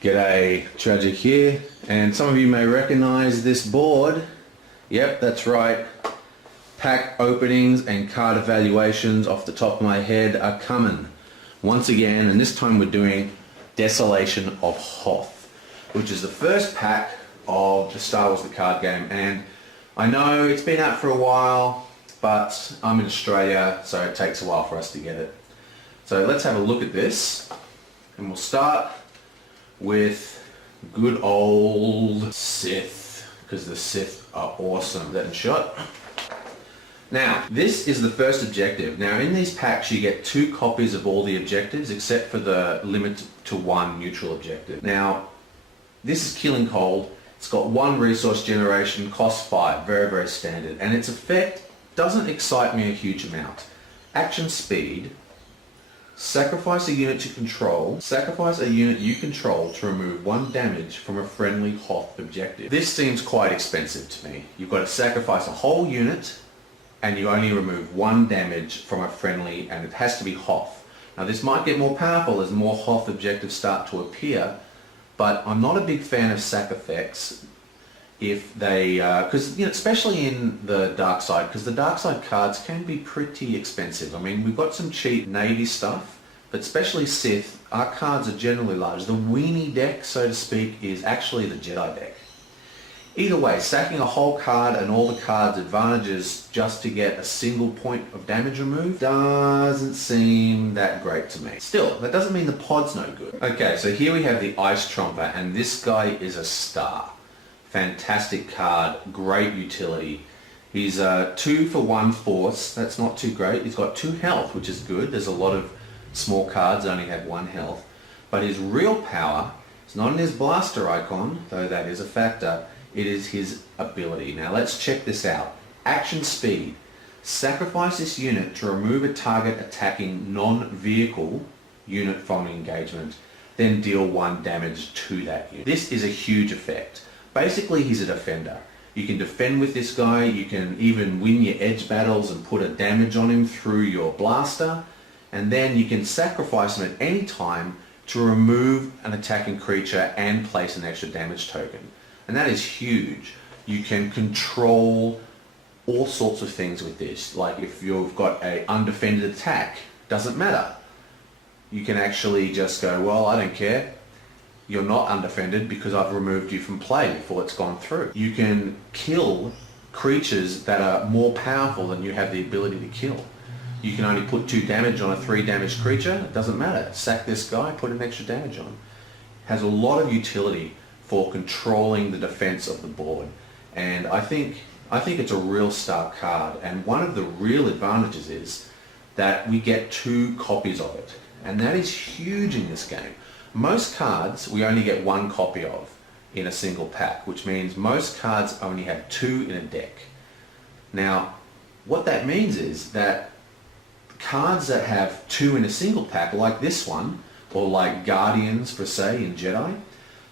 G'day, Tragic here, and some of you may recognize this board. Yep, that's right. Pack openings and card evaluations off the top of my head are coming once again, and this time we're doing Desolation of Hoth, which is the first pack of the Star Wars the card game. And I know it's been out for a while, but I'm in Australia, so it takes a while for us to get it. So let's have a look at this, and we'll start with good old Sith, because the Sith are awesome. That in shot. Now, this is the first objective. Now, in these packs you get 2 copies of all the objectives except for the limit to 1 neutral objective. Now, this is Killing Cold. It's got 1 resource generation, costs 5, very, very standard. And its effect doesn't excite me a huge amount. Action speed. Sacrifice a unit to control. Sacrifice a unit you control to remove 1 damage from a friendly Hoth objective. This seems quite expensive to me. You've got to sacrifice a whole unit and you only remove 1 damage from a friendly, and it has to be Hoth. Now this might get more powerful as more Hoth objectives start to appear, but I'm not a big fan of sac effects if they, because especially in the dark side, because the dark side cards can be pretty expensive. I mean, we've got some cheap Navy stuff, but especially Sith, our cards are generally large. The weenie deck, so to speak, is actually the Jedi deck. Either way, sacking a whole card and all the cards' advantages just to get a single point of damage removed doesn't seem that great to me. Still, that doesn't mean the pod's no good. Okay, so here we have the Ice Tromper, and this guy is a star. Fantastic card, great utility. He's 2 for 1 force, that's not too great. He's got 2 health, which is good. There's a lot of small cards that only have 1 health. But his real power is not in his blaster icon, though that is a factor. It is his ability. Now let's check this out. Action speed. Sacrifice this unit to remove a target attacking non-vehicle unit from engagement, then deal 1 damage to that unit. This is a huge effect. Basically, he's a defender. You can defend with this guy, you can even win your edge battles and put a damage on him through your blaster, and then you can sacrifice him at any time to remove an attacking creature and place an extra damage token. And that is huge. You can control all sorts of things with this. Like if you've got an undefended attack, doesn't matter. You can actually just go, well, I don't care. You're not undefended because I've removed you from play before it's gone through. You can kill creatures that are more powerful than you have the ability to kill. You can only put 2 damage on a 3 damage creature. It doesn't matter. Sack this guy, put an extra damage on. Has a lot of utility for controlling the defense of the board. And I think it's a real star card. And one of the real advantages is that we get 2 copies of it. And that is huge in this game. Most cards we only get 1 copy of in a single pack, which means most cards only have 2 in a deck. Now, what that means is that cards that have 2 in a single pack, like this one, or like Guardians per se in Jedi,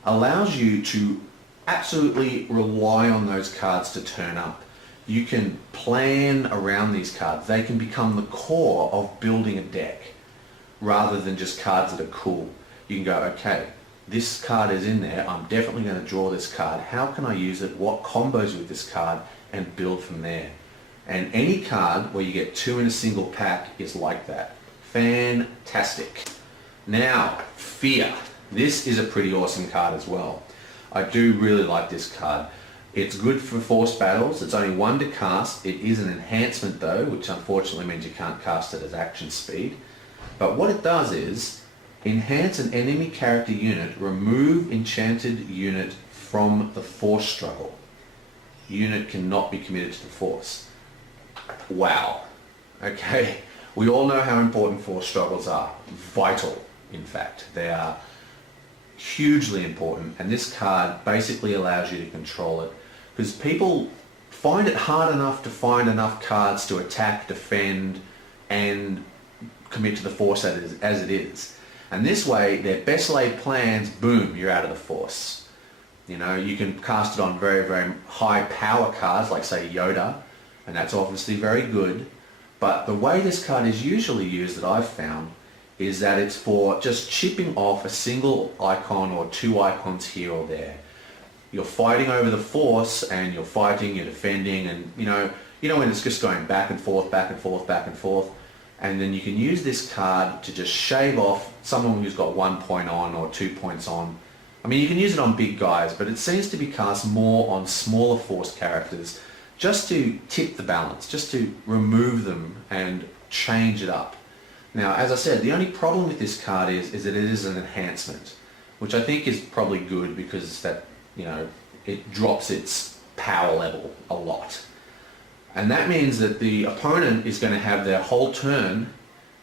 allows you to absolutely rely on those cards to turn up. You can plan around these cards. They can become the core of building a deck rather than just cards that are cool. You can go, okay, this card is in there, I'm definitely going to draw this card. How can I use it? What combos with this card? And build from there. And any card where you get 2 in a single pack is like that. Fantastic. Now, Fear. This is a pretty awesome card as well. I do really like this card. It's good for force battles. It's only 1 to cast. It is an enhancement though, which unfortunately means you can't cast it as action speed. But what it does is enhance an enemy character unit, remove enchanted unit from the force struggle. Unit cannot be committed to the force. Wow. Okay. We all know how important force struggles are. Vital, in fact. They are hugely important, and this card basically allows you to control it, because people find it hard enough to find enough cards to attack, defend, and commit to the force as it is. And this way, their best laid plans, boom, you're out of the force. You know, you can cast it on very, very high power cards, like say Yoda, and that's obviously very good. But the way this card is usually used that I've found is that it's for just chipping off a single icon or two icons here or there. You're fighting over the force and you're fighting, you're defending, and you know when it's just going back and forth, back and forth, back and forth. And then you can use this card to just shave off someone who's got 1 point on or 2 points on. I mean, you can use it on big guys, but it seems to be cast more on smaller force characters just to tip the balance, just to remove them and change it up. Now, as I said, the only problem with this card is that it is an enhancement, which I think is probably good because that, it drops its power level a lot. And that means that the opponent is going to have their whole turn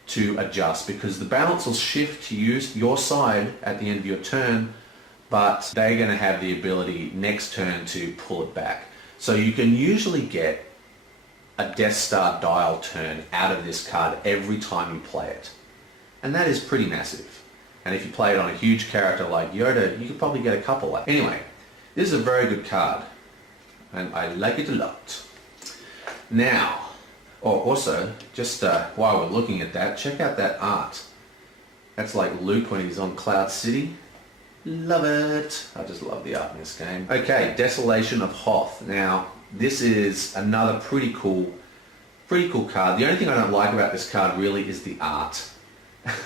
to adjust because the balance will shift to your side at the end of your turn, but they're going to have the ability next turn to pull it back. So you can usually get a Death Star dial turn out of this card every time you play it. And that is pretty massive. And if you play it on a huge character like Yoda, you could probably get a couple. Anyway, this is a very good card, and I like it a lot. Now, also, just while we're looking at that, check out that art. That's like Luke when he's on Cloud City. Love it. I just love the art in this game. Okay, Desolation of Hoth. Now, this is another pretty cool card. The only thing I don't like about this card really is the art.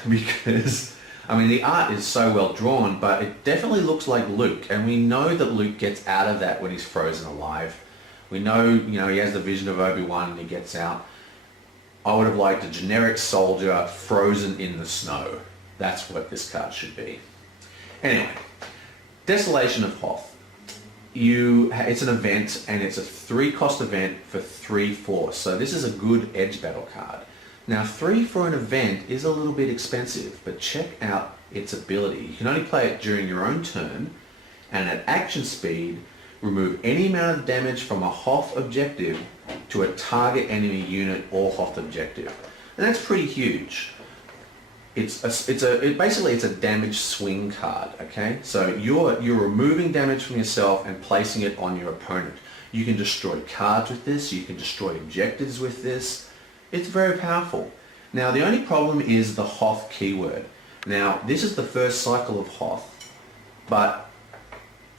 Because, I mean, the art is so well drawn, but it definitely looks like Luke. And we know that Luke gets out of that when he's frozen alive. We know, he has the vision of Obi-Wan and he gets out. I would have liked a generic soldier frozen in the snow. That's what this card should be. Anyway, Desolation of Hoth. It's an event and it's a 3-cost event for 3 force. So this is a good edge battle card. Now 3 for an event is a little bit expensive, but check out its ability. You can only play it during your own turn, and at action speed, remove any amount of damage from a Hoth objective to a target enemy unit or Hoth objective. And that's pretty huge. Basically it's a damage swing card, okay? So you're removing damage from yourself and placing it on your opponent. You can destroy cards with this, you can destroy objectives with this. It's very powerful. Now the only problem is the Hoth keyword. Now this is the first cycle of Hoth, but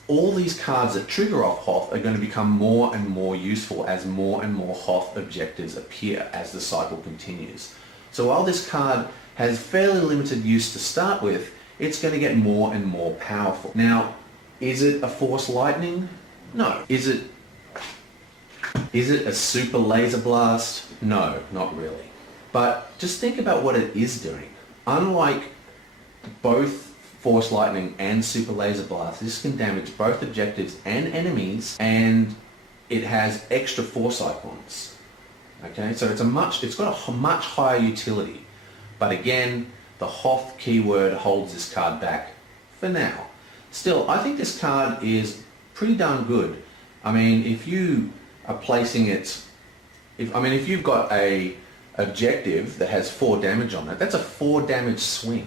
all these cards that trigger off Hoth are going to become more and more useful as more and more Hoth objectives appear as the cycle continues. So while this card has fairly limited use to start with, it's going to get more and more powerful. Now, is it a Force Lightning? No. Is it a Super Laser Blast? No, not really. But just think about what it is doing. Unlike both Force Lightning and Super Laser Blast, this can damage both objectives and enemies, and it has extra force icons. Okay, so it's got a much higher utility. But again, the Hoth keyword holds this card back for now. Still, I think this card is pretty darn good. I mean, if you are placing it, if you've got a objective that has 4 damage on it, that's a 4 damage swing.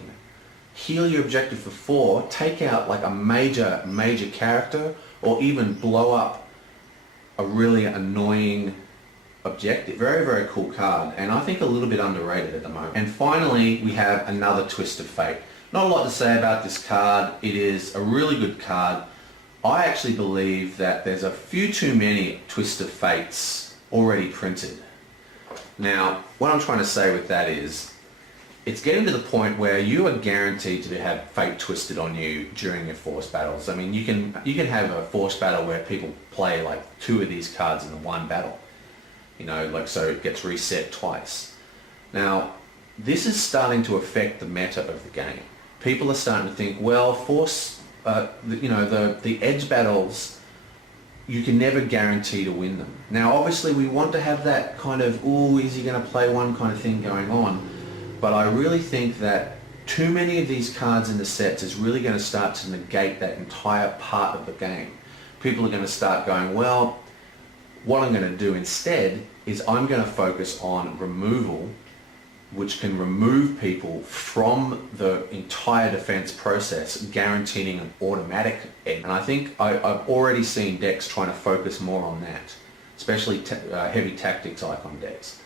Heal your objective for 4, take out like a major character, or even blow up a really annoying objective. Very, very cool card, and I think a little bit underrated at the moment. And finally, we have another Twist of Fate. Not a lot to say about this card. It is a really good card. I actually believe that there's a few too many Twist of Fates already printed. Now, what I'm trying to say with that is, it's getting to the point where you are guaranteed to have fate twisted on you during your force battles. I mean, you can have a force battle where people play like 2 of these cards in one battle. So it gets reset twice. Now, this is starting to affect the meta of the game. People are starting to think, well, the edge battles, you can never guarantee to win them. Now, obviously, we want to have that kind of, ooh, is he going to play one kind of thing going on? But I really think that too many of these cards in the sets is really going to start to negate that entire part of the game. People are going to start going, well, what I'm going to do instead is I'm going to focus on removal, which can remove people from the entire defense process, guaranteeing an automatic end. And I think I've already seen decks trying to focus more on that, especially heavy tactics icon decks.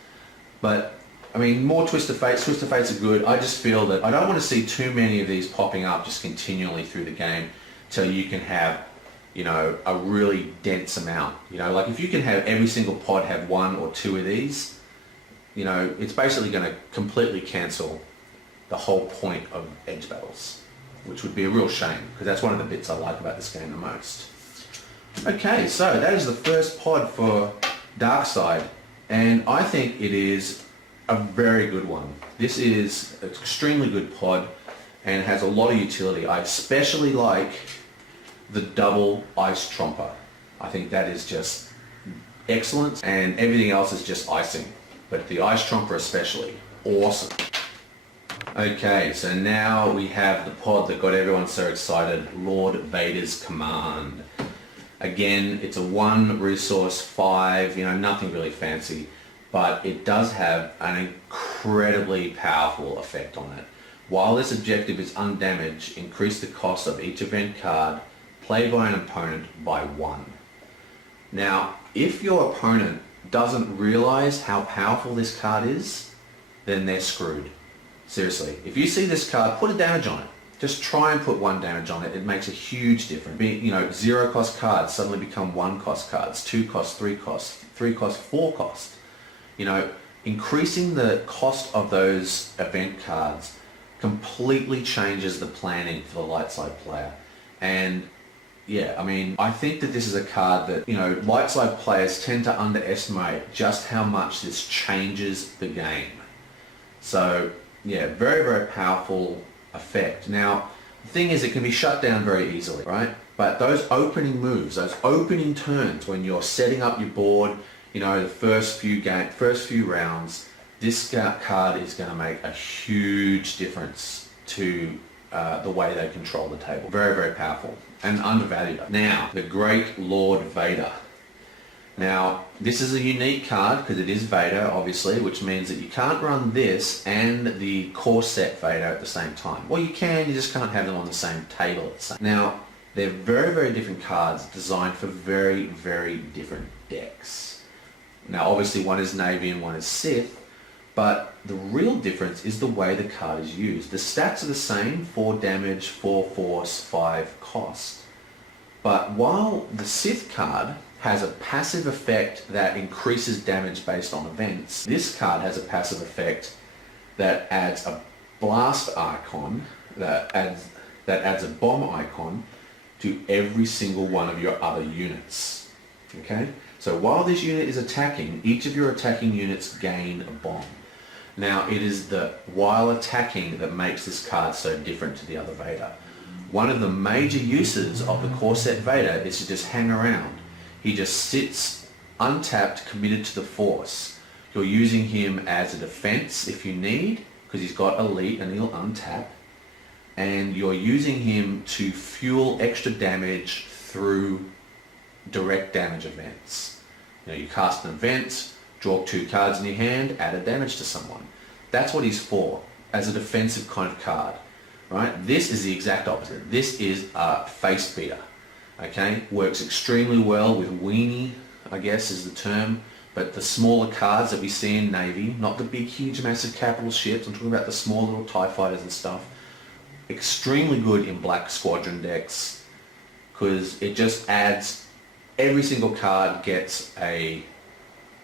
But I mean, more Twist of Fates. Twist of Fates are good. I just feel that I don't want to see too many of these popping up just continually through the game till you can have, you know, a really dense amount. You know, like if you can have every single pod have 1 or 2 of these, you know, it's basically going to completely cancel the whole point of edge battles, which would be a real shame, because that's one of the bits I like about this game the most. Okay, so that is the first pod for Darkside, and I think it is a very good one. This is an extremely good pod and has a lot of utility. I especially like the double Ice Tromper. I think that is just excellent, and everything else is just icing. But the Ice Tromper especially, awesome. Okay, so now we have the pod that got everyone so excited, Lord Vader's Command. Again, it's a 1 resource 5, you know, nothing really fancy, but it does have an incredibly powerful effect on it. While this objective is undamaged, increase the cost of each event card played by an opponent by 1. Now, if your opponent doesn't realize how powerful this card is, then they're screwed. Seriously, if you see this card, put a damage on it. Just try and put 1 damage on it. It makes a huge difference. You know, 0 cost cards suddenly become 1 cost cards, 2 cost, 3 cost, 3 cost, 4 cost. You know, increasing the cost of those event cards completely changes the planning for the light side player. And yeah, I mean, I think that this is a card that, you know, light side players tend to underestimate just how much this changes the game. So yeah, very, very powerful effect. Now, the thing is, it can be shut down very easily, right? But those opening moves, those opening turns when you're setting up your board, you know, the first few rounds, this card is going to make a huge difference to the way they control the table. Very, very powerful and undervalued. Now, the Great Lord Vader. Now, this is a unique card because it is Vader, obviously, which means that you can't run this and the core set Vader at the same time. Well, you can, you just can't have them on the same table at the same time. Now, they're very, very different cards designed for very, very different decks. Now, obviously, one is Navy and one is Sith, but the real difference is the way the card is used. The stats are the same, 4 damage, 4 force, 5 cost. But while the Sith card has a passive effect that increases damage based on events, this card has a passive effect that adds a blast icon, that adds a bomb icon to every single one of your other units. Okay? So while this unit is attacking, each of your attacking units gain a bomb. Now, it is the while attacking that makes this card so different to the other Vader. One of the major uses of the core set Vader is to just hang around. He just sits untapped, committed to the Force. You're using him as a defense if you need, because he's got elite and he'll untap. And you're using him to fuel extra damage through direct damage events. You know, you cast an event, draw 2 cards in your hand, add a damage to someone. That's what he's for, as a defensive kind of card. Right? This is the exact opposite. This is a face beater. Okay? Works extremely well with weenie, I guess is the term. But the smaller cards that we see in Navy, not the big, huge, massive capital ships, I'm talking about the small little TIE fighters and stuff. Extremely good in Black Squadron decks, because it just adds, every single card gets a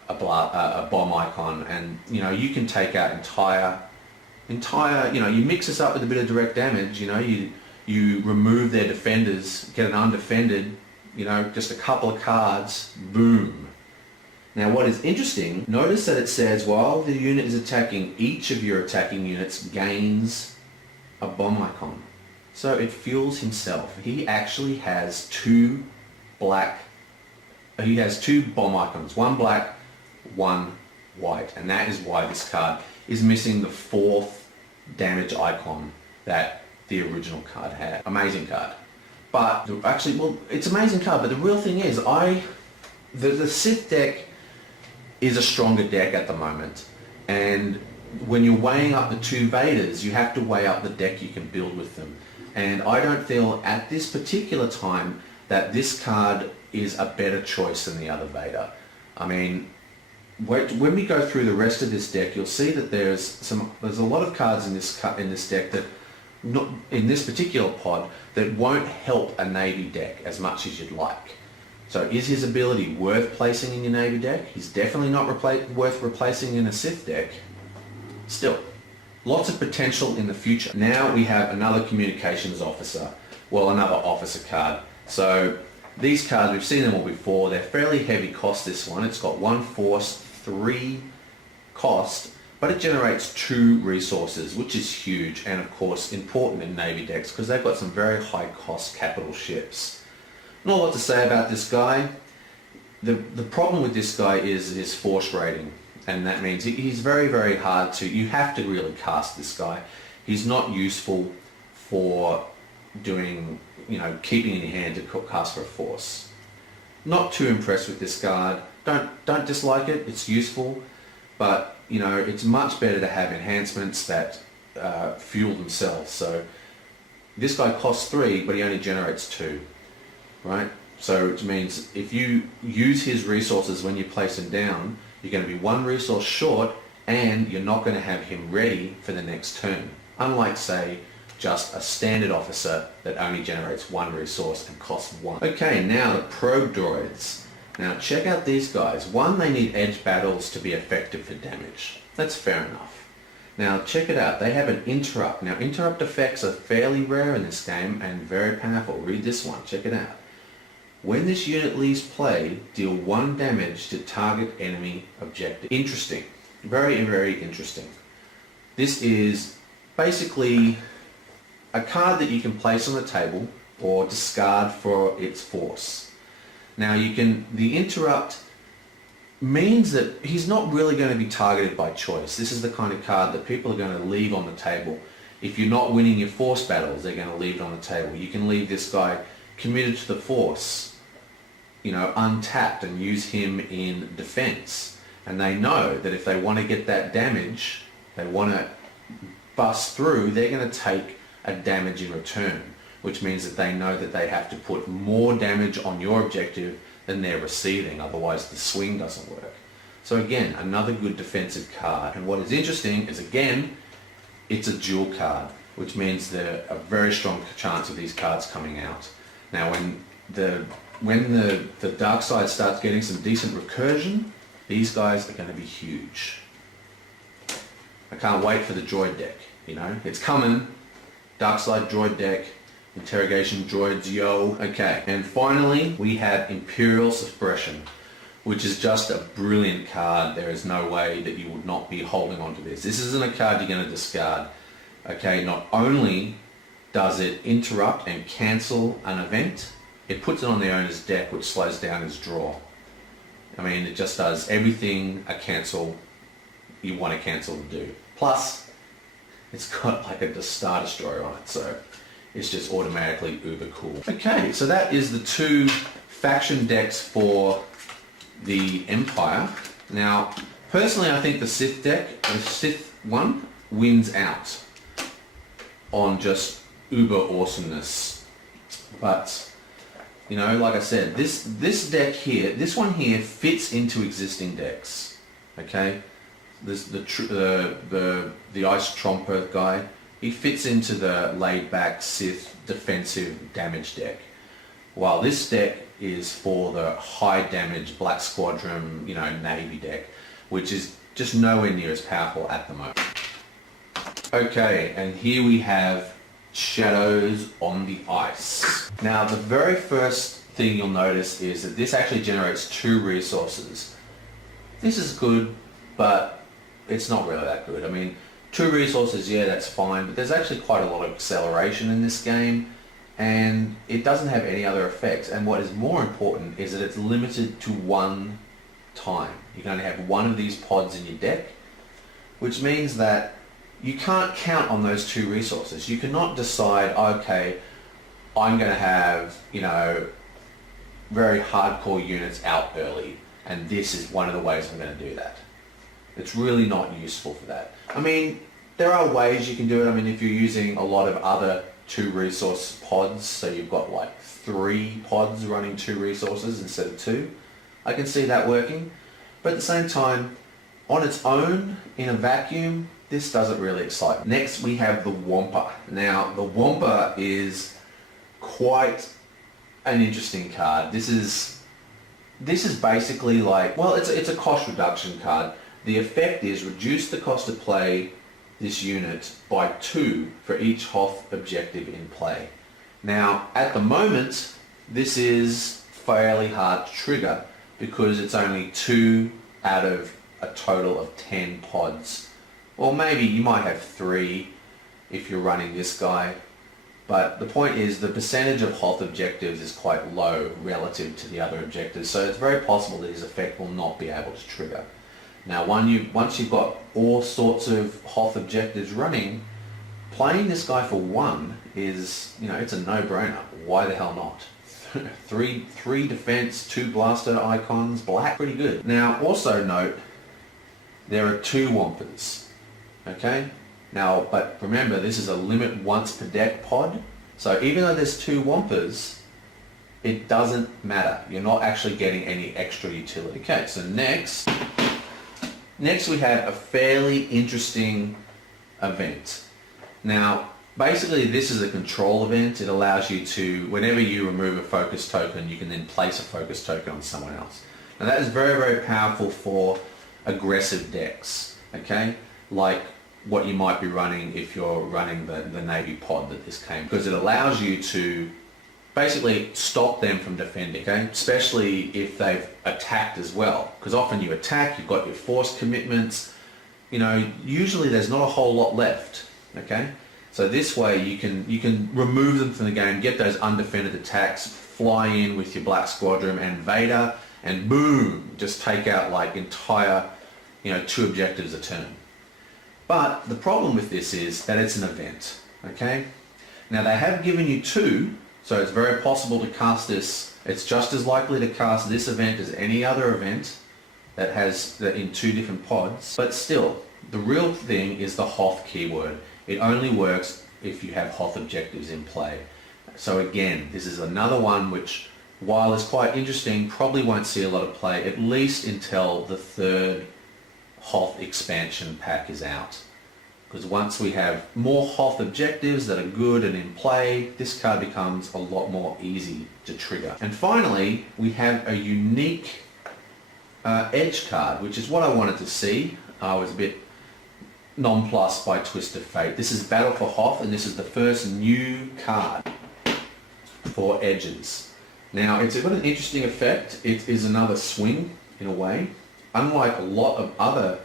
bomb icon, and you know, you can take out entire, you know, you mix this up with a bit of direct damage, you know, you remove their defenders, get an undefended, you know, just a couple of cards, boom. Now what is interesting, notice that it says while the unit is attacking, each of your attacking units gains a bomb icon. So it fuels himself. He actually has 2 bomb icons, 1 black, 1 white, and that is why this card is missing the 4th damage icon that the original card had. Amazing card. But actually, well, it's an amazing card, but the real thing is, the Sith deck is a stronger deck at the moment, and when you're weighing up the 2 Vaders, you have to weigh up the deck you can build with them. And I don't feel at this particular time that this card is a better choice than the other Vader. I mean, when we go through the rest of this deck, you'll see that there's a lot of cards in this deck that, not in this particular pod, that won't help a Navy deck as much as you'd like. So is his ability worth placing in your Navy deck? He's definitely not worth replacing in a Sith deck. Still, lots of potential in the future. Now we have another communications officer, well, another officer card. So these cards, we've seen them all before. They're fairly heavy cost, this one. It's got 1 force, 3 cost, but it generates 2 resources, which is huge, and of course important in Navy decks because they've got some very high cost capital ships. Not a lot to say about this guy. The problem with this guy is his force rating, and that means he's very, very hard to, you have to really cast this guy. He's not useful for doing, keeping in your hand to cast for a force. Not too impressed with this card. Don't dislike it, it's useful, but it's much better to have enhancements that fuel themselves. So this guy costs 3, but he only generates 2. Right? So it means if you use his resources when you place him down, you're going to be 1 resource short and you're not going to have him ready for the next turn. Unlike, say, just a standard officer that only generates 1 resource and costs 1. Okay, now the probe droids. Now check out these guys. 1, they need edge battles to be effective for damage. That's fair enough. Now check it out, they have an interrupt. Now interrupt effects are fairly rare in this game and very powerful. Read this one, check it out. When this unit leaves play, deal 1 damage to target enemy objective. Interesting. Very, very interesting. This is basically a card that you can place on the table or discard for its force. Now the interrupt means that he's not really going to be targeted by choice. This is the kind of card that people are going to leave on the table. If you're not winning your force battles, they're going to leave it on the table. You can leave this guy committed to the force, untapped, and use him in defense. And they know that if they want to get that damage, they want to bust through, they're going to take a damage in return, which means that they know that they have to put more damage on your objective than they're receiving, otherwise the swing doesn't work. So again, another good defensive card. And what is interesting is, again, it's a dual card, which means there's a very strong chance of these cards coming out. Now when the dark side starts getting some decent recursion, these guys are going to be huge. I can't wait for the droid deck, it's coming. Dark side droid deck, interrogation droids, yo. Okay, and finally we have Imperial Suppression, which is just a brilliant card. There is no way that you would not be holding on to this. This isn't a card you're going to discard. Okay, not only does it interrupt and cancel an event, it puts it on the owner's deck, which slows down his draw. I mean, it just does everything a cancel you want to cancel to do. Plus, it's got like a Star Destroyer on it, so it's just automatically uber cool. Okay, so that is the 2 faction decks for the Empire. Now, personally, I think the Sith deck, the Sith one, wins out on just uber awesomeness. But like I said, this deck here, this one here fits into existing decks. Okay, this the Ice Tromper guy. He fits into the laid-back Sith defensive damage deck, while this deck is for the high-damage Black Squadron, Navy deck, which is just nowhere near as powerful at the moment. Okay, and here we have Shadows on the Ice. Now, the very first thing you'll notice is that this actually generates 2 resources. This is good, but it's not really that good. I mean, 2 resources, yeah, that's fine, but there's actually quite a lot of acceleration in this game, and it doesn't have any other effects. And what is more important is that it's limited to 1 time. You can only have 1 of these pods in your deck, which means that you can't count on those 2 resources. You cannot decide, okay, I'm going to have, very hardcore units out early, and this is one of the ways I'm going to do that. It's really not useful for that. I mean, there are ways you can do it. I mean, if you're using a lot of other 2 resource pods, so you've got like 3 pods running 2 resources instead of 2, I can see that working. But at the same time, on its own, in a vacuum, this doesn't really excite me. Next we have the Wampa. Now the Wampa is quite an interesting card. This is basically like, well, it's a cost reduction card. The effect is reduce the cost to play this unit by 2 for each Hoth objective in play. Now at the moment this is fairly hard to trigger because it's only 2 out of a total of 10 pods. Or maybe you might have 3 if you're running this guy. But the point is the percentage of Hoth objectives is quite low relative to the other objectives, so it's very possible that his effect will not be able to trigger. Now once you've got all sorts of Hoth objectives running, playing this guy for 1 is, it's a no-brainer. Why the hell not? 3 defense, 2 blaster icons, black, pretty good. Now also note, there are 2 Wampas, okay? Now, but remember, this is a limit once per deck pod, so even though there's 2 Wampas, it doesn't matter. You're not actually getting any extra utility. Okay, so next we have a fairly interesting event. Now, basically this is a control event. It allows you to, whenever you remove a focus token, you can then place a focus token on someone else. Now that is very, very powerful for aggressive decks, okay? Like what you might be running if you're running the Navy pod that this came, because it allows you to basically stop them from defending, okay? Especially if they've attacked as well, because often you attack, you've got your force commitments, usually there's not a whole lot left, okay? So this way you can remove them from the game, get those undefended attacks, fly in with your Black Squadron and Vader, and boom, just take out like entire, 2 objectives a turn. But the problem with this is that it's an event, okay? Now they have given you 2, so it's very possible to cast this. It's just as likely to cast this event as any other event that has in 2 different pods. But still, the real thing is the Hoth keyword. It only works if you have Hoth objectives in play. So again, this is another one which, while it's quite interesting, probably won't see a lot of play, at least until the 3rd Hoth expansion pack is out. Because once we have more Hoth objectives that are good and in play, this card becomes a lot more easy to trigger. And finally, we have a unique edge card, which is what I wanted to see. I was a bit nonplussed by Twist of Fate. This is Battle for Hoth, and this is the first new card for edges. Now, it's got an interesting effect. It is another swing, in a way. Unlike a lot of other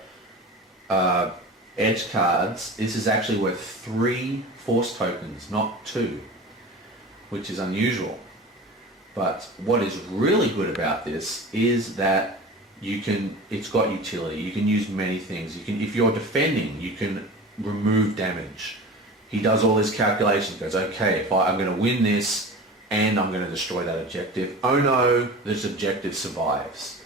edge cards, this is actually worth 3 force tokens, not 2, which is unusual. But what is really good about this is that it's got utility. You can use many things. If you're defending, you can remove damage. He does all his calculations, goes, okay, if I'm going to win this and I'm going to destroy that objective. Oh no, this objective survives.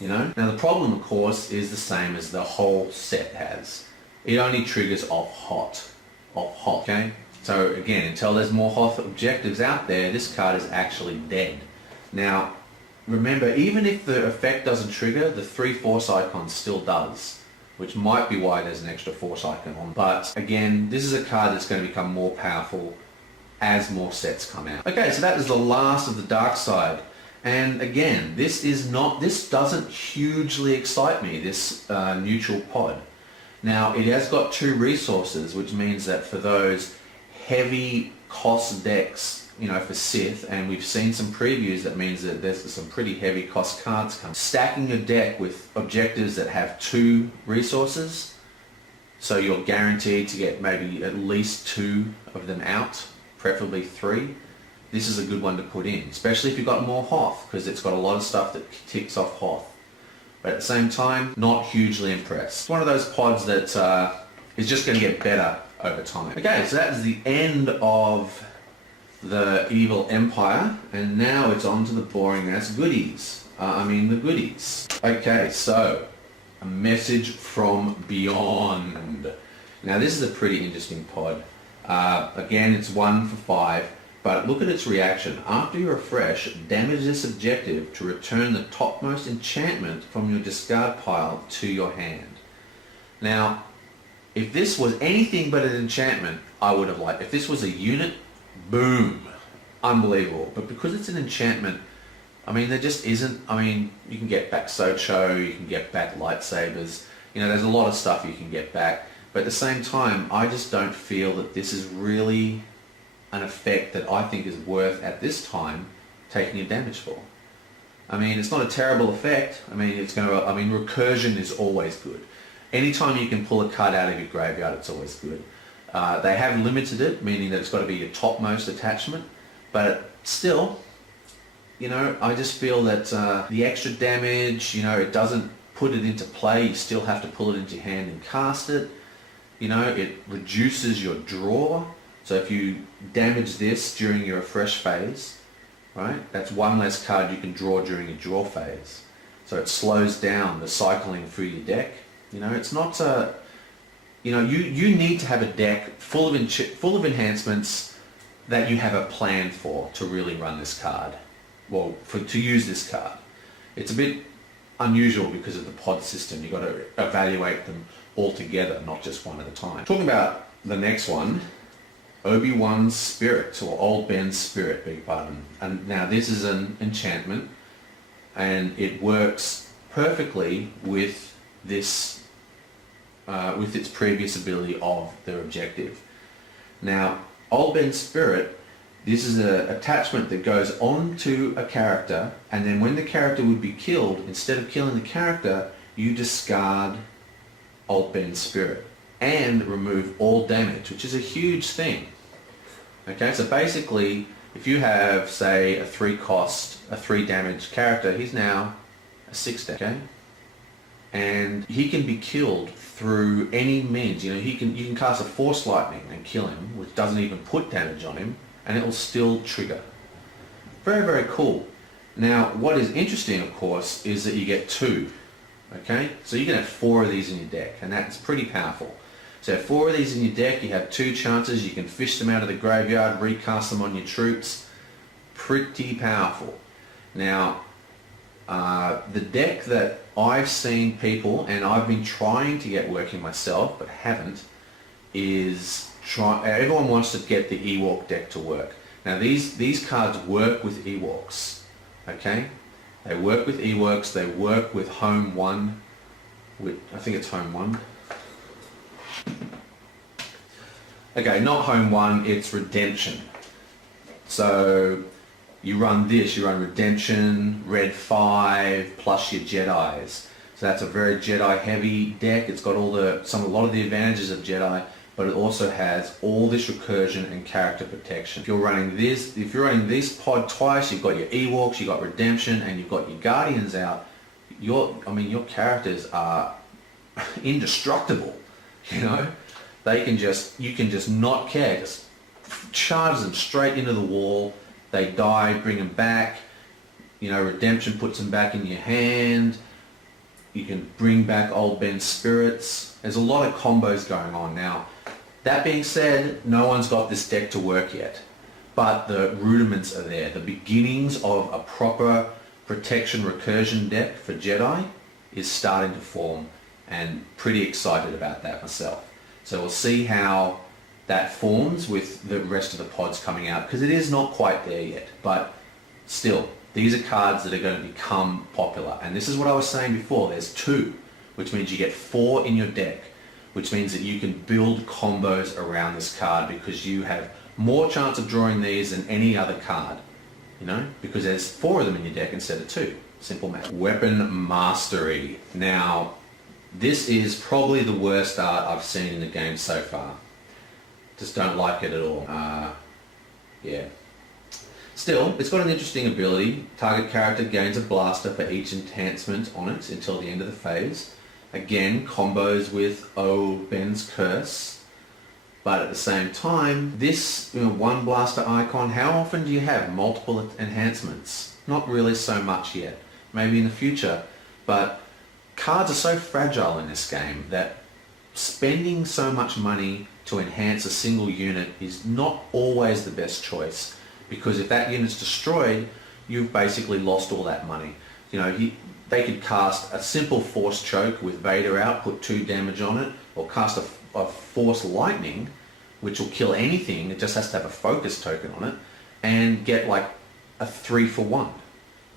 Now the problem, of course, is the same as the whole set has. It only triggers off Hoth, okay? So again, until there's more Hoth objectives out there, this card is actually dead. Now, remember, even if the effect doesn't trigger, the 3 force icon still does, which might be why there's an extra force icon on. But again, this is a card that's going to become more powerful as more sets come out. Okay, so that is the last of the dark side. And again, this doesn't hugely excite me, this neutral pod. Now, it has got 2 resources, which means that for those heavy cost decks, for Sith, and we've seen some previews, that means that there's some pretty heavy cost cards coming. Stacking a deck with objectives that have 2 resources, so you're guaranteed to get maybe at least 2 of them out, preferably 3. This is a good one to put in, especially if you've got more Hoth, because it's got a lot of stuff that ticks off Hoth. But at the same time, not hugely impressed. It's one of those pods that is just going to get better over time. Okay, so that is the end of the Evil Empire, and now it's on to the boring ass goodies. The goodies. Okay, so a message from beyond. Now this is a pretty interesting pod. Again, it's 1 for 5. But look at its reaction. After you refresh, damage this objective to return the topmost enchantment from your discard pile to your hand. Now, if this was anything but an enchantment, I would have liked. If this was a unit, boom, unbelievable. But because it's an enchantment, I mean, there just isn't. I mean, you can get back Socho, you can get back lightsabers. You know, there's a lot of stuff you can get back. But at the same time, I just don't feel that this is really an effect that I think is worth, at this time, taking a damage for. I mean, it's not a terrible effect. I mean, recursion is always good. Anytime you can pull a card out of your graveyard, it's always good. They have limited it, meaning that it's got to be your topmost attachment, but still, you know, I just feel that the extra damage, you know, it doesn't put it into play. You still have to pull it into your hand and cast it. You know, it reduces your draw. So if you damage this during your refresh phase, right, that's one less card you can draw during your draw phase. So it slows down the cycling through your deck. You know, it's not you know, you need to have a deck full of enhancements that you have a plan for to really run this card. Well, to use this card. It's a bit unusual because of the pod system. You've got to evaluate them all together, not just one at a time. Talking about the next one, Obi-Wan's Spirit, or Old Ben's Spirit, beg your pardon. And now this is an enchantment, and it works perfectly with this, with its previous ability of their objective. Now, Old Ben's Spirit, this is an attachment that goes onto a character, and then when the character would be killed, instead of killing the character, you discard Old Ben's Spirit and remove all damage, which is a huge thing. Okay, so basically, if you have, say, a 3 damage character, he's now a 6 okay? And he can be killed through any means. You know, you can cast a Force Lightning and kill him, which doesn't even put damage on him, and it will still trigger. Very, very cool. Now, what is interesting, of course, is that you get 2. Okay, so you can have 4 of these in your deck, and that's pretty powerful. So 4 of these in your deck, you have 2 chances, you can fish them out of the graveyard, recast them on your troops. Pretty powerful. Now, the deck that I've seen people, and I've been trying to get working myself, but haven't, is everyone wants to get the Ewok deck to work. Now these cards work with Ewoks, okay? They work with Ewoks, they work with Home 1, I think it's Home 1. Okay, not Home 1, it's Redemption. So you run this, you run Redemption, Red 5, plus your Jedis. So that's a very Jedi heavy deck. It's got a lot of the advantages of Jedi, but it also has all this recursion and character protection. If you're running this pod twice, you've got your Ewoks, you've got Redemption, and you've got your Guardians out, your characters are indestructible, you know? You can just not care, just charge them straight into the wall, they die, bring them back, you know, Redemption puts them back in your hand, you can bring back Old Ben's Spirits. There's a lot of combos going on now. That being said, no one's got this deck to work yet, but the rudiments are there. The beginnings of a proper protection recursion deck for Jedi is starting to form, and pretty excited about that myself. So we'll see how that forms with the rest of the pods coming out, because it is not quite there yet, but still, these are cards that are going to become popular. And this is what I was saying before, there's 2, which means you get 4 in your deck, which means that you can build combos around this card because you have more chance of drawing these than any other card, you know, because there's 4 of them in your deck instead of 2. Simple math. Weapon Mastery. Now, this is probably the worst art I've seen in the game so far. Just don't like it at all. Yeah. Still, it's got an interesting ability. Target character gains a blaster for each enhancement on it until the end of the phase. Again, combos with Old Ben's Curse. But at the same time, this 1 blaster icon, how often do you have multiple enhancements? Not really so much yet. Maybe in the future. But cards are so fragile in this game that spending so much money to enhance a single unit is not always the best choice. because if that unit's destroyed, you've basically lost all that money. You know, they could cast a simple Force Choke with Vader out, put 2 damage on it, or cast a Force Lightning, which will kill anything, it just has to have a focus token on it, and get like a 3-for-1.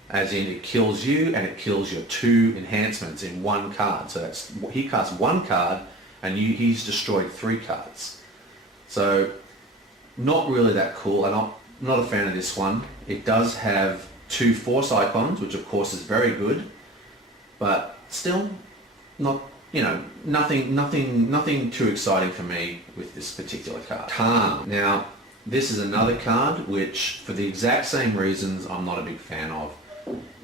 As in, it kills you and it kills your 2 enhancements in 1 card. So that's, he casts 1 card and he's destroyed 3 cards. So not really that cool. I'm not a fan of this one. It does have 2 Force icons, which of course is very good, but still not, you know, nothing too exciting for me with this particular card. Calm. Now, this is another card which, for the exact same reasons, I'm not a big fan of.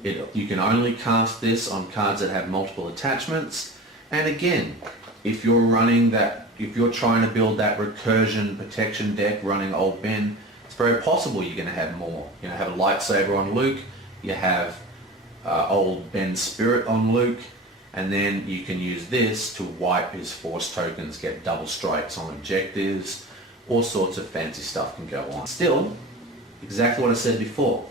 You can only cast this on cards that have multiple attachments, and again, if you're trying to build that recursion protection deck running Old Ben, it's very possible you're going to have more. You know, have a lightsaber on Luke, you have Old Ben's Spirit on Luke, and then you can use this to wipe his Force tokens, get double strikes on objectives, all sorts of fancy stuff can go on. Still, exactly what I said before,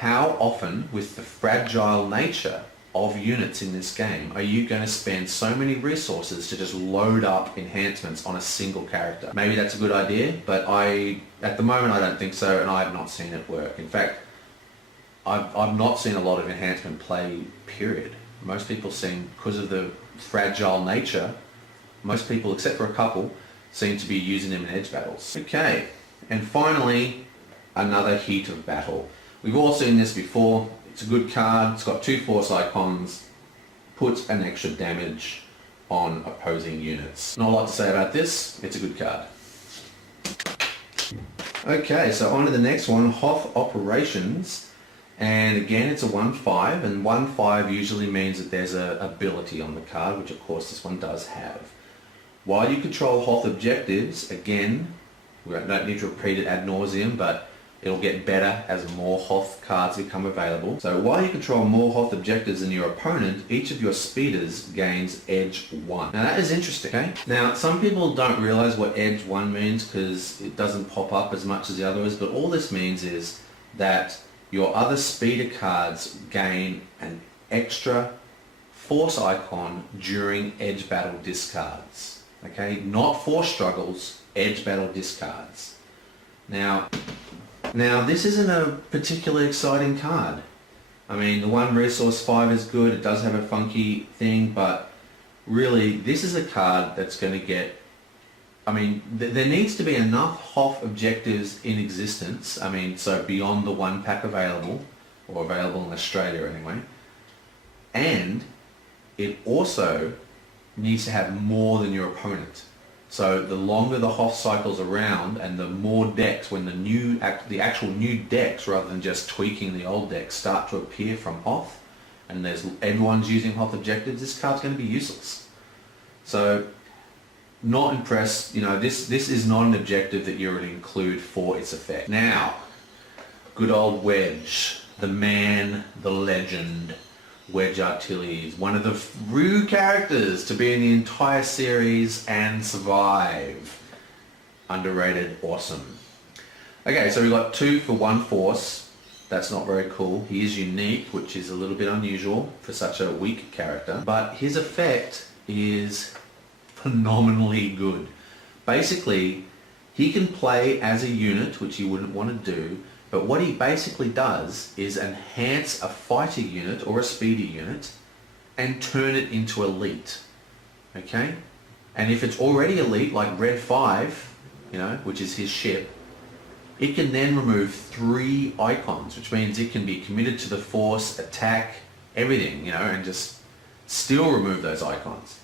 how often, with the fragile nature of units in this game, are you going to spend so many resources to just load up enhancements on a single character? Maybe that's a good idea, but at the moment I don't think so, and I have not seen it work. In fact, I've not seen a lot of enhancement play, period. Most people seem, because of the fragile nature, most people, except for a couple, seem to be using them in edge battles. Okay, and finally, another Heat of Battle. We've all seen this before. It's a good card. It's got 2 Force icons, puts an extra damage on opposing units. Not a lot to say about this. It's a good card. Okay, so on to the next one, Hoth Operations. And again, it's a 1/5, and 1/5 usually means that there's an ability on the card, which of course this one does have. While you control Hoth objectives, again, we don't need to repeat it ad nauseum, but it'll get better as more Hoth cards become available. So while you control more Hoth objectives than your opponent, each of your speeders gains Edge 1. Now that is interesting, okay? Now some people don't realize what Edge 1 means because it doesn't pop up as much as the others, but all this means is that your other speeder cards gain an extra Force icon during Edge Battle discards. Okay? Not Force struggles, Edge Battle discards. Now this isn't a particularly exciting card. I mean, the 1 resource 5 is good, it does have a funky thing, but really this is a card that's going to get, I mean, there needs to be enough Hoth objectives in existence, I mean, so beyond the 1 pack available, or available in Australia anyway, and it also needs to have more than your opponent. So the longer the Hoth cycle's around and the more decks, when the actual new decks, rather than just tweaking the old decks, start to appear from Hoth, and everyone's using Hoth objectives, this card's going to be useless. So not impressed, you know, this is not an objective that you would include for its effect. Now, good old Wedge, the man, the legend, Wedge Antilles, one of the few characters to be in the entire series and survive. Underrated, awesome. Okay, so we've got 2 for 1 Force. That's not very cool. He is unique, which is a little bit unusual for such a weak character, but his effect is phenomenally good. Basically, he can play as a unit, which you wouldn't want to do, but what he basically does is enhance a fighter unit or a speeder unit and turn it into elite. Okay? And if it's already elite, like Red 5, you know, which is his ship, it can then remove 3 icons, which means it can be committed to the Force, attack, everything, you know, and just still remove those icons.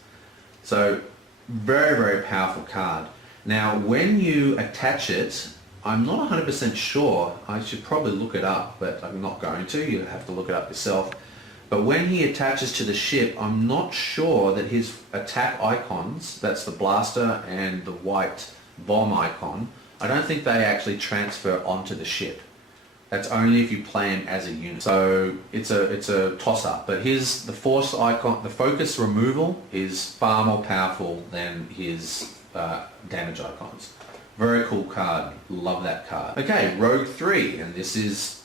So, very, very powerful card. Now, when you attach it, I'm not 100% sure, I should probably look it up, but I'm not going to, you have to look it up yourself. But when he attaches to the ship, I'm not sure that his attack icons, that's the blaster and the white bomb icon, I don't think they actually transfer onto the ship. That's only if you play him as a unit. So it's a toss-up. But the Force icon, the focus removal is far more powerful than his damage icons. Very cool card. Love that card. Okay, Rogue 3, and this is,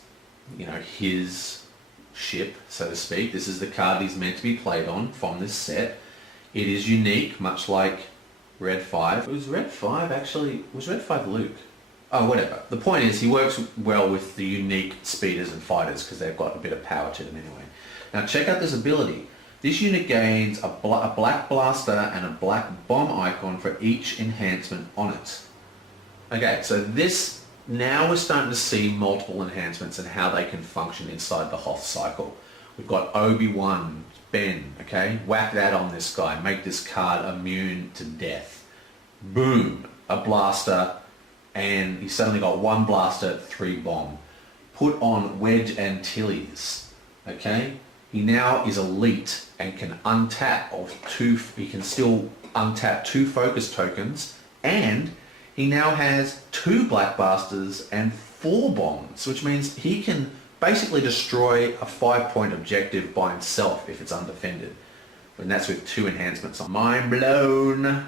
you know, his ship, so to speak. This is the card he's meant to be played on from this set. It is unique, much like Red 5. Was Red 5 actually, was Red 5 Luke? Oh, whatever. The point is, he works well with the unique speeders and fighters because they've got a bit of power to them anyway. Now check out this ability. This unit gains a black blaster and a black bomb icon for each enhancement on it. Okay, so this, now we're starting to see multiple enhancements and how they can function inside the Hoth cycle. We've got Obi-Wan, Ben, okay? Whack that on this guy, make this card immune to death. Boom, a blaster, and he's suddenly got 1 blaster, 3 bomb. Put on Wedge Antilles, okay? He now is elite and can untap, he can still untap 2 focus tokens, and he now has 2 black blasters and 4 bombs, which means he can basically destroy a 5-point objective by himself if it's undefended. And that's with 2 enhancements on. Mind blown.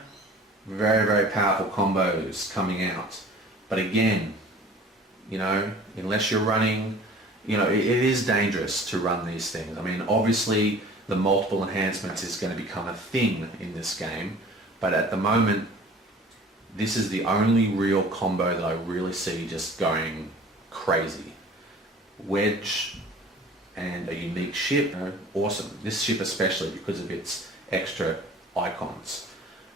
Very, very powerful combos coming out. But again, you know, unless you're running, you know, it is dangerous to run these things. I mean, obviously the multiple enhancements is going to become a thing in this game, but at the moment, this is the only real combo that I really see just going crazy. Wedge and a unique ship, awesome. This ship especially because of its extra icons.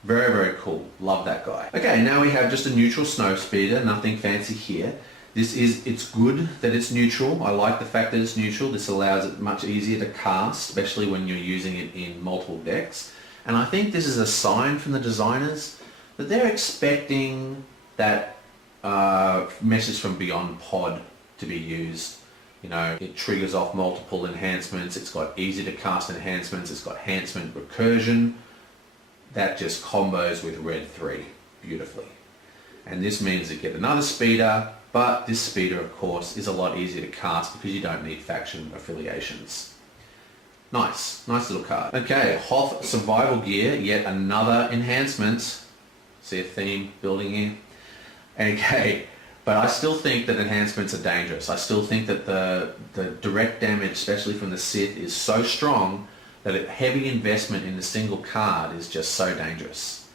Very, very cool. Love that guy. Okay, now we have just a neutral snow speeder, nothing fancy here. It's good that it's neutral. I like the fact that it's neutral. This allows it much easier to cast, especially when you're using it in multiple decks. And I think this is a sign from the designers that they're expecting that message from Beyond Pod to be used. You know, it triggers off multiple enhancements, it's got easy to cast enhancements, it's got enhancement recursion. That just combos with Red 3 beautifully. And this means you get another speeder, but this speeder of course is a lot easier to cast because you don't need faction affiliations. Nice little card. Okay, Hoth Survival Gear, yet another enhancement. See a theme building here? Okay, but I still think that enhancements are dangerous. I still think that the direct damage, especially from the Sith, is so strong that a heavy investment in a single card is just so dangerous.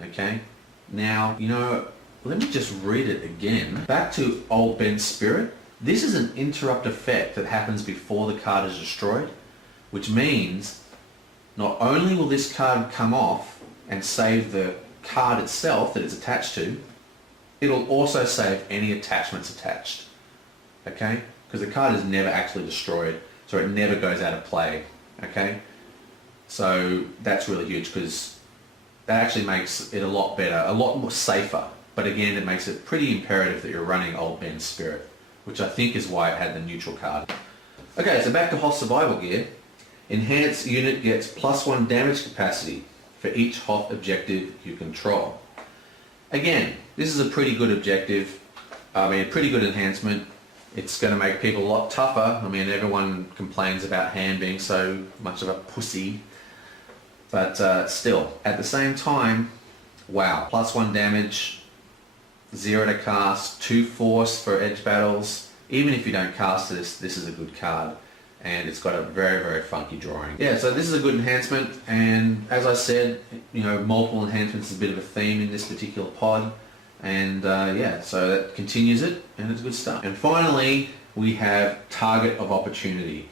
Okay? Now, you know, let me just read it again. Back to Old Ben's Spirit. This is an interrupt effect that happens before the card is destroyed, which means not only will this card come off and save the card itself that it's attached to, it'll also save any attachments attached. Okay? Because the card is never actually destroyed, so it never goes out of play. Okay? So that's really huge because that actually makes it a lot better, a lot more safer. But again, it makes it pretty imperative that you're running Old Ben's Spirit, which I think is why it had the neutral card. Okay, so back to Hoth Survival Gear. Enhanced unit gets +1 damage capacity for each Hoth objective you control. Again, this is a pretty good objective. I mean, a pretty good enhancement. It's going to make people a lot tougher. I mean, everyone complains about Han being so much of a pussy. But still, at the same time, wow. +1 damage, 0 to cast, 2 force for edge battles. Even if you don't cast this, this is a good card. And it's got a very, very funky drawing. Yeah, so this is a good enhancement. And as I said, you know, multiple enhancements is a bit of a theme in this particular pod. And yeah, so that continues it, and it's good stuff. And finally, we have Target of Opportunity,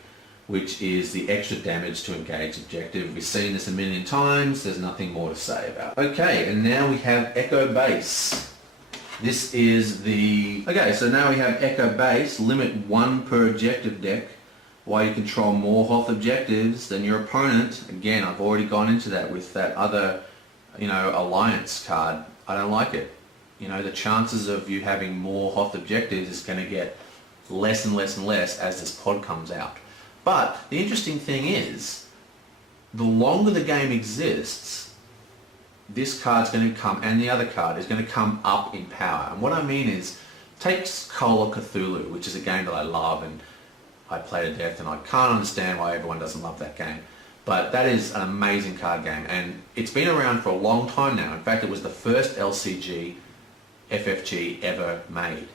which is the extra damage to engage objective. We've seen this a million times, there's nothing more to say about it. Okay, and now we have Echo Base. This is the... Okay, so now we have Echo Base, limit 1 per objective deck, while you control more Hoth objectives than your opponent. Again, I've already gone into that with that other, you know, alliance card. I don't like it. You know, the chances of you having more Hoth objectives is going to get less and less and less as this pod comes out. But the interesting thing is, the longer the game exists, this card's going to come, and the other card is going to come up in power. And what I mean is, take Call of Cthulhu, which is a game that I love and I play to death, and I can't understand why everyone doesn't love that game. But that is an amazing card game, and it's been around for a long time now. In fact, it was the first LCG FFG ever made.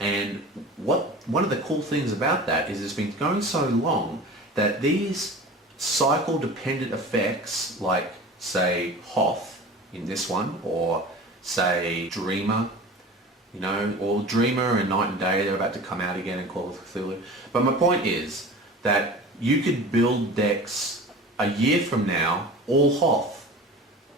And one of the cool things about that is it's been going so long that these cycle dependent effects, like say Hoth in this one, or say Dreamer, you know, or Dreamer and Night and Day, they're about to come out again in Call of Cthulhu. But my point is that you could build decks a year from now, all Hoth,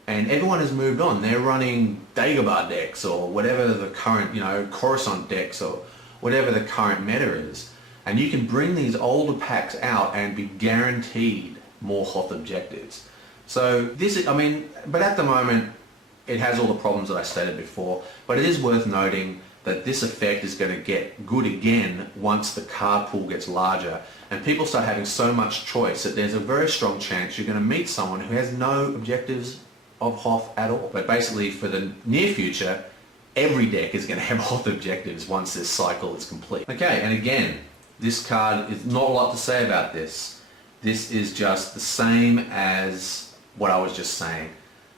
and everyone has moved on. They're running Dagobah decks or whatever the current, you know, Coruscant decks or whatever the current meta is. And you can bring these older packs out and be guaranteed more Hoth objectives. So this is, I mean, but at the moment, it has all the problems that I stated before, but it is worth noting that this effect is going to get good again once the card pool gets larger and people start having so much choice that there's a very strong chance you're going to meet someone who has no objectives of Hoth at all. But basically for the near future, every deck is going to have Hoth objectives once this cycle is complete. Okay, and again, this card is not a lot to say about this. This is just the same as what I was just saying.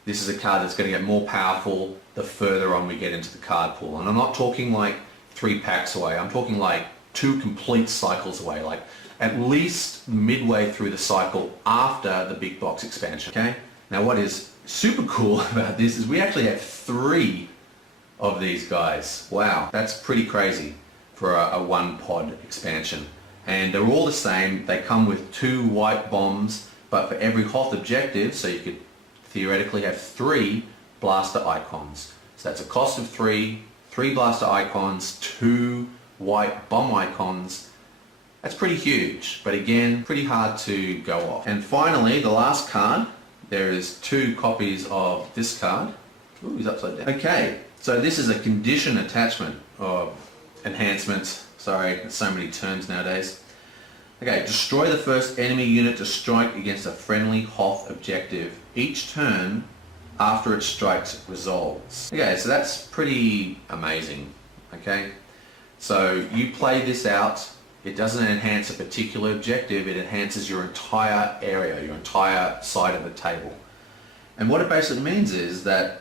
This is a card that's going to get more powerful the further on we get into the card pool. And I'm not talking like 3 packs away. I'm talking like 2 complete cycles away, like at least midway through the cycle after the big box expansion. Okay. Now what is super cool about this is we actually have 3 of these guys. Wow, that's pretty crazy for a 1 pod expansion. And they're all the same. They come with 2 white bombs, but for every Hoth objective, so you could theoretically have 3 blaster icons. So that's a cost of 3 blaster icons, 2 white bomb icons. That's pretty huge, but again, pretty hard to go off. And finally, the last card, there is 2 copies of this card. Ooh, he's upside down. Okay, so this is a condition attachment or enhancement. Sorry, there's so many terms nowadays. Okay, destroy the first enemy unit to strike against a friendly Hoth objective each turn after its strikes resolves. Okay, so that's pretty amazing. Okay, so you play this out. It doesn't enhance a particular objective, it enhances your entire area, your entire side of the table. And what it basically means is that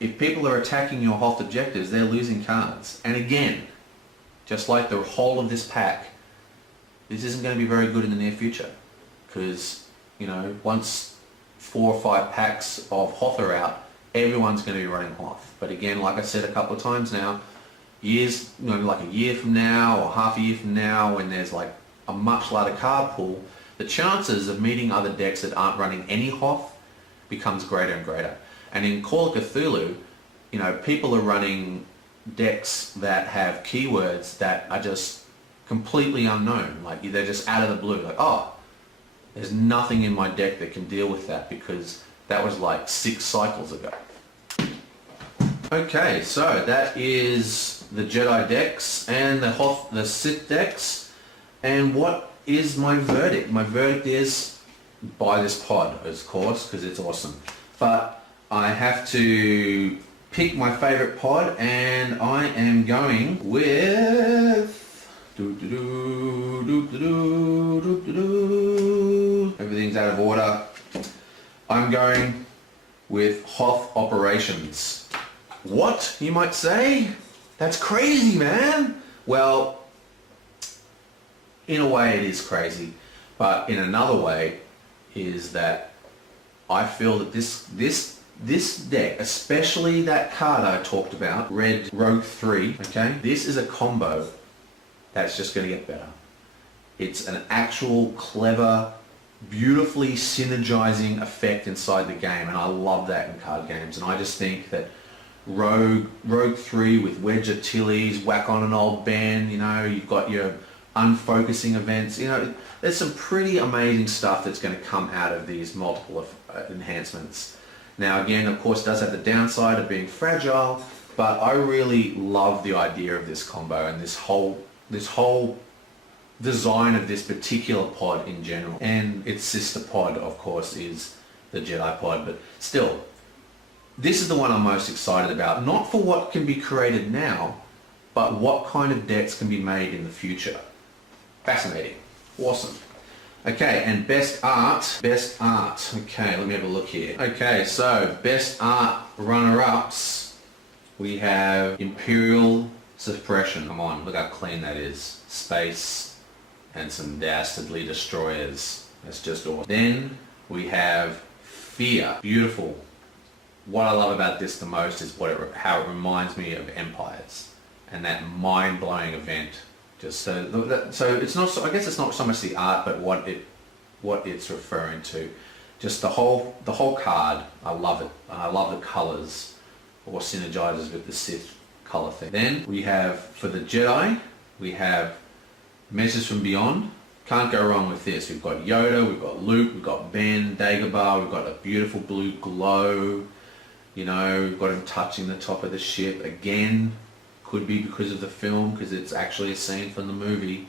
if people are attacking your Hoth objectives, they're losing cards. And again, just like the whole of this pack, this isn't going to be very good in the near future. Because, you know, once 4 or 5 packs of Hoth are out, everyone's going to be running Hoth. But again, like I said a couple of times now, years, you know, like a year from now or half a year from now, when there's like a much larger card pool, the chances of meeting other decks that aren't running any Hoth becomes greater and greater. And in Call of Cthulhu, you know, people are running decks that have keywords that are just completely unknown. Like they're just out of the blue. Like, oh, there's nothing in my deck that can deal with that because that was like 6 cycles ago. Okay, so that is the Jedi decks and the Hoth, the Sith decks. And what is my verdict? My verdict is buy this pod, of course, because it's awesome. But I have to pick my favorite pod, and I am going with everything's out of order. I'm going with Hoth Operations. What, you might say? That's crazy, man. Well, in a way it is crazy, but in another way is that I feel that this deck, especially that card I talked about, Red Rogue 3, okay, this is a combo that's just going to get better. It's an actual clever, beautifully synergizing effect inside the game, and I love that in card games. And I just think that Rogue 3 with Wedge Achilles, whack on an old Ben, you know, you've got your unfocusing events, you know, there's some pretty amazing stuff that's going to come out of these multiple enhancements. Now again, of course, it does have the downside of being fragile, but I really love the idea of this combo and this whole design of this particular pod in general. And its sister pod, of course, is the Jedi pod, but still, this is the one I'm most excited about. Not for what can be created now, but what kind of decks can be made in the future. Fascinating. Awesome. Okay, and best art. Okay, let me have a look here. Okay, so best art runner-ups. we have Imperial Suppression. Come on, look how clean that is. Space and some dastardly destroyers. That's just awesome. Then we have Fear. Beautiful. What I love about this the most is how it reminds me of Empires and that mind-blowing event. Just so it's not. I guess it's not so much the art, but what it's referring to. Just the whole card. I love it. I love the colors. Or synergizes with the Sith color thing. Then we have, for the Jedi, we have Messages from Beyond. Can't go wrong with this. We've got Yoda, we've got Luke, we've got Ben, Dagobah, we've got a beautiful blue glow. You know, we've got him touching the top of the ship again. Could be because of the film, because it's actually a scene from the movie,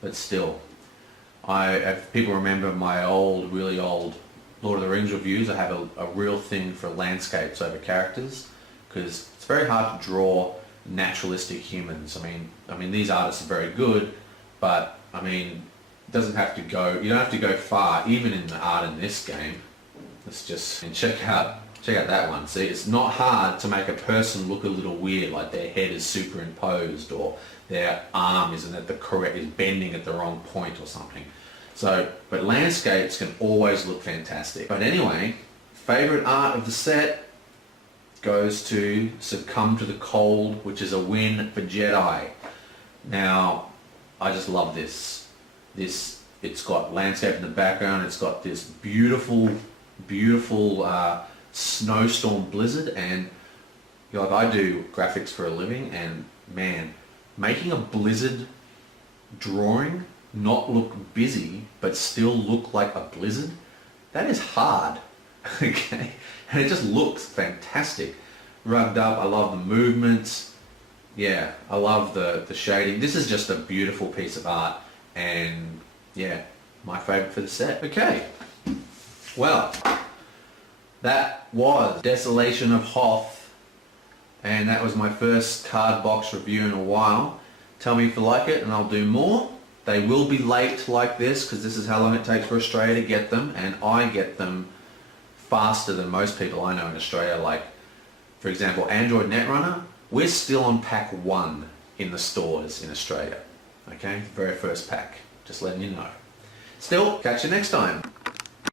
but still. If people remember my really old Lord of the Rings reviews, I have a real thing for landscapes over characters, because it's very hard to draw naturalistic humans. I mean, these artists are very good, but I mean, it doesn't have to go. You don't have to go far, even in the art in this game. Let's just check out that one. See, it's not hard to make a person look a little weird, like their head is superimposed or their arm is bending at the wrong point or something. So, but landscapes can always look fantastic. But anyway, favorite art of the set goes to Succumb to the Cold, which is a win for Jedi. Now, I just love this. It's got landscape in the background. It's got this beautiful snowstorm blizzard, and like, I do graphics for a living, and man, making a blizzard drawing not look busy but still look like a blizzard, that is hard. Okay, and it just looks fantastic, rugged up. I love the movements. Yeah, I love the shading. This is just a beautiful piece of art, and yeah, my favorite for the set. Okay, well, that was Desolation of Hoth, and that was my first card box review in a while. Tell me if you like it and I'll do more. They will be late like this, because this is how long it takes for Australia to get them, and I get them faster than most people I know in Australia. Like, for example, Android Netrunner, we're still on pack 1 in the stores in Australia. Okay, very first pack, just letting you know. Still, catch you next time.